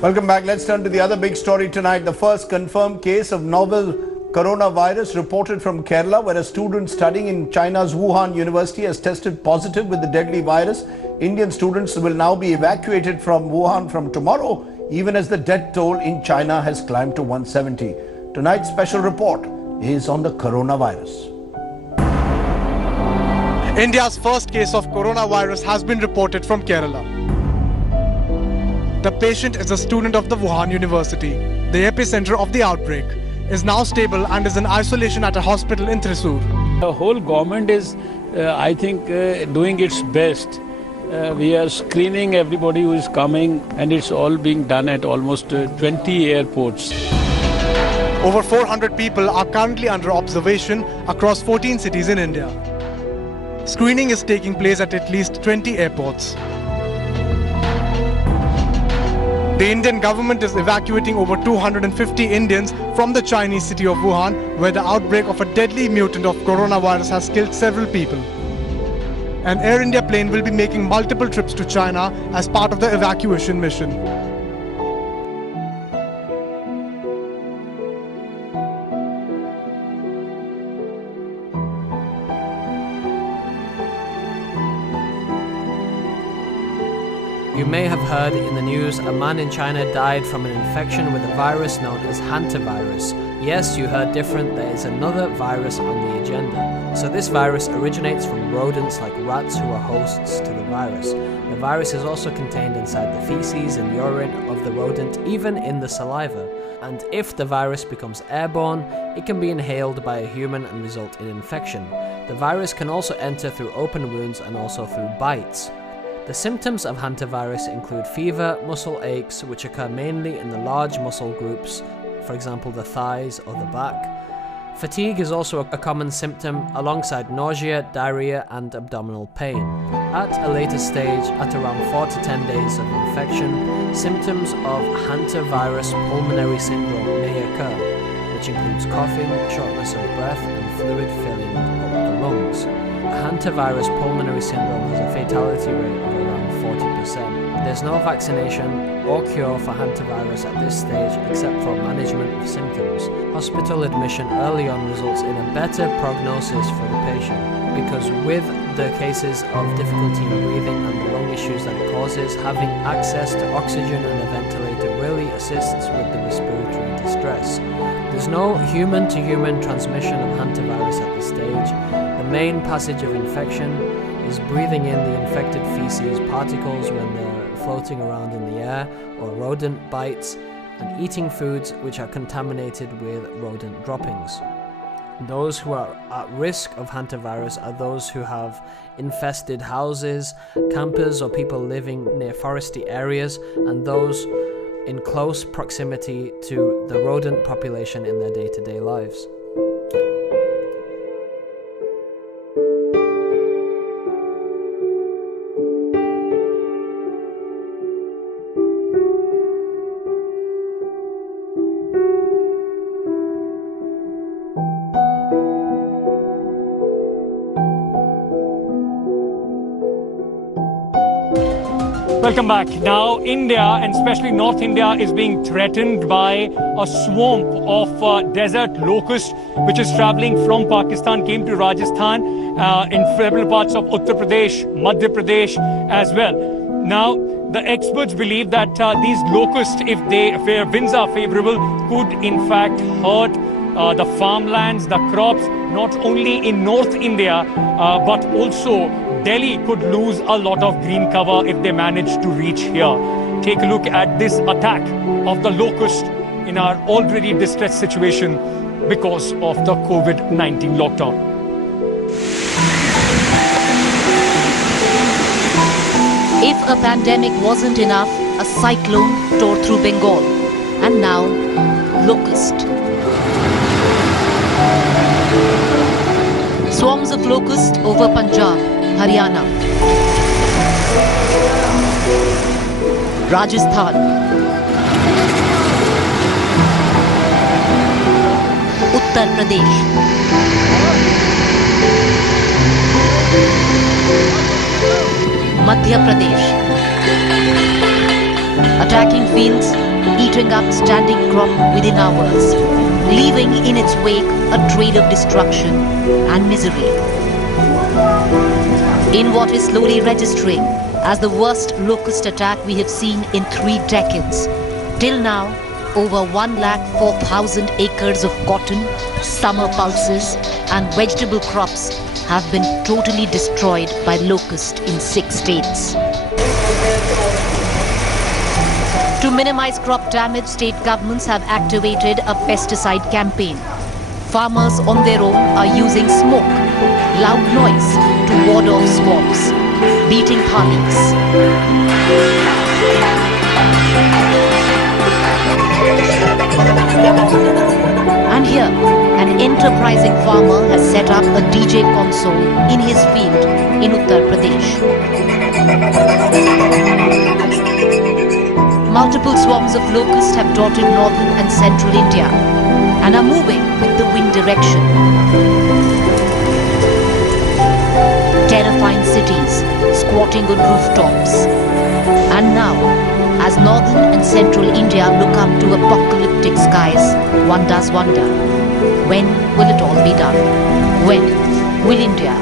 Welcome back. Let's turn to the other big story tonight. The first confirmed case of novel coronavirus reported from Kerala, where a student studying in China's Wuhan University has tested positive with the deadly virus. Indian students will now be evacuated from Wuhan from tomorrow, even as the death toll in China has climbed to 170. Tonight's special report is on the coronavirus. India's first case of coronavirus has been reported from Kerala. The patient is a student of the Wuhan University. The epicenter of the outbreak is now stable and is in isolation at a hospital in Thrissur. The whole government is, I think, doing its best. We are screening everybody who is coming, and it's all being done at almost 20 airports. Over 400 people are currently under observation across 14 cities in India. Screening is taking place at least 20 airports. The Indian government is evacuating over 250 Indians from the Chinese city of Wuhan, where the outbreak of a deadly mutant of coronavirus has killed several people. An Air India plane will be making multiple trips to China as part of the evacuation mission. You may have heard in the news a man in China died from an infection with a virus known as HANTAVIRUS. Yes, you heard different, there is another virus on the agenda. So this virus originates from rodents like rats who are hosts to the virus. The virus is also contained inside the feces and urine of the rodent, even in the saliva. And if the virus becomes airborne, it can be inhaled by a human and result in infection. The virus can also enter through open wounds and also through bites. The symptoms of hantavirus include fever, muscle aches, which occur mainly in the large muscle groups, for example the thighs or the back. Fatigue is also a common symptom, alongside nausea, diarrhea and abdominal pain. At a later stage, at around 4 to 10 days of infection, symptoms of hantavirus pulmonary syndrome may occur, which includes coughing, shortness of breath and fluid filling of the lungs. Hantavirus pulmonary syndrome has a fatality rate of around 40%. There's no vaccination or cure for hantavirus at this stage except for management of symptoms. Hospital admission early on results in a better prognosis for the patient, because with the cases of difficulty in breathing and the lung issues that it causes, having access to oxygen and a ventilator really assists with the respiratory distress. There's no human-to-human transmission of hantavirus at this stage. The main passage of infection is breathing in the infected feces particles when they're floating around in the air, or rodent bites, and eating foods which are contaminated with rodent droppings. Those who are at risk of hantavirus are those who have infested houses, campers or people living near foresty areas, and those in close proximity to the rodent population in their day-to-day lives. Welcome back. Now, India, and especially North India, is being threatened by a swamp of desert locust, which is traveling from Pakistan, came to Rajasthan, in several parts of Uttar Pradesh, Madhya Pradesh as well. Now, the experts believe that these locusts, if winds are favorable, could in fact hurt the farmlands, the crops, not only in North India, but also Delhi could lose a lot of green cover if they manage to reach here. Take a look at this attack of the locust in our already distressed situation because of the COVID-19 lockdown. If a pandemic wasn't enough, a cyclone tore through Bengal, and now locust. Swarms of locusts over Punjab, Haryana, Rajasthan, Uttar Pradesh, Madhya Pradesh, attacking fields, eating up standing crop within hours, leaving in its wake a trail of destruction and misery. In what is slowly registering as the worst locust attack we have seen in 3 decades, till now, over 104,000 acres of cotton, summer pulses and vegetable crops have been totally destroyed by locust in 6 states. To minimize crop damage, state governments have activated a pesticide campaign. Farmers on their own are using smoke, loud noise to ward off swamps, beating parleys. And here, an enterprising farmer has set up a DJ console in his field in Uttar Pradesh. Multiple swarms of locusts have dotted northern and central India and are moving with the wind direction. Terrifying cities squatting on rooftops. And now, as northern and central India look up to apocalyptic skies, one does wonder, when will it all be done? When will India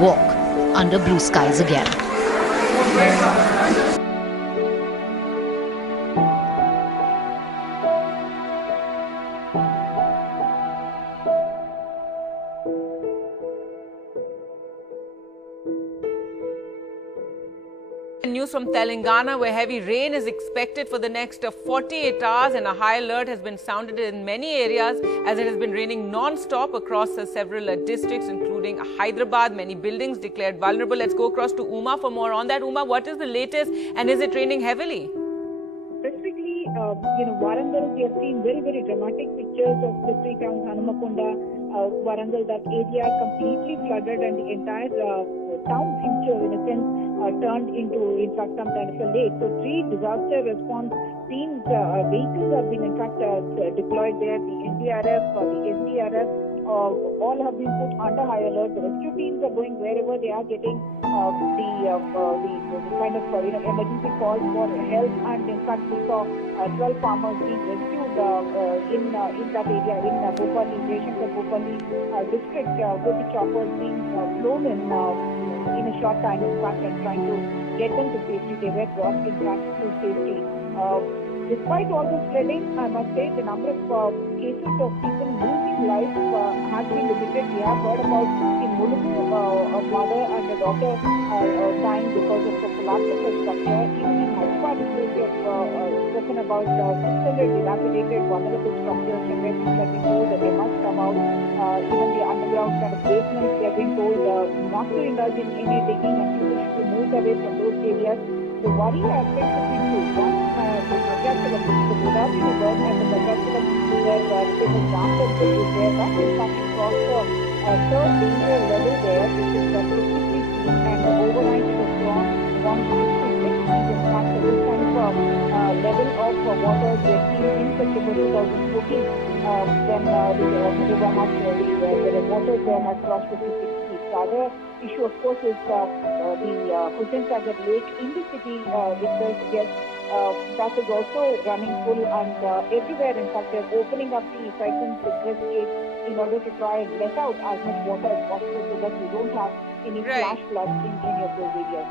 walk under blue skies again? News from Telangana, where heavy rain is expected for the next 48 hours and a high alert has been sounded in many areas as it has been raining non-stop across several districts, including Hyderabad. Many buildings declared vulnerable. Let's go across to Uma for more on that. Uma, what is the latest and is it raining heavily? Specifically, Warangal, we have seen very, very dramatic pictures of the three towns, Hanamakonda, Warangal, that area completely flooded and the entire town seems to, in a sense, turned into, in fact, some kind of a lake. So 3 disaster response teams, vehicles have been, in fact, deployed there. The NDRF, the SDRF, all have been put under high alert. The rescue teams are going wherever they are getting the kind of emergency calls for help. And in fact, we saw 12 farmers being rescued in that area, in Bhopali, Jaishankar Bhopali district, with the choppers being flown in a short time, in fact, and trying to get them to safety. They were brought, in fact, to safety. Despite all this flooding, I must say the number of cases of people losing life has been limited. We have heard about in Mulugu, a mother and a daughter dying because of the collapse of the structure. Even in Hyderabad, we have spoken about 600 dilapidated, vulnerable structures, and where people have been told that they must come out. Even the underground kind of basements, they have been told not to indulge in any digging and people should be moved away from those areas. The worry aspects of it is one, the Bhadrachalam, the Godavari River and the Bhadrachalam where there was dam temple is there. That is coming across the third danger level there, which is 53 feet, and overnight it has gone 166 feet. In fact, this kind of level of water we have seen in September 2014 when the river has, the water there has crossed 56 feet. The other issue, of course, is the Hussain Sagar Lake in the city itself. Yes, that is also running full, and everywhere, in fact, they're opening up the siphons, the crest gates, in order to try and let out as much water as possible so that we don't have any flash floods in any of those areas.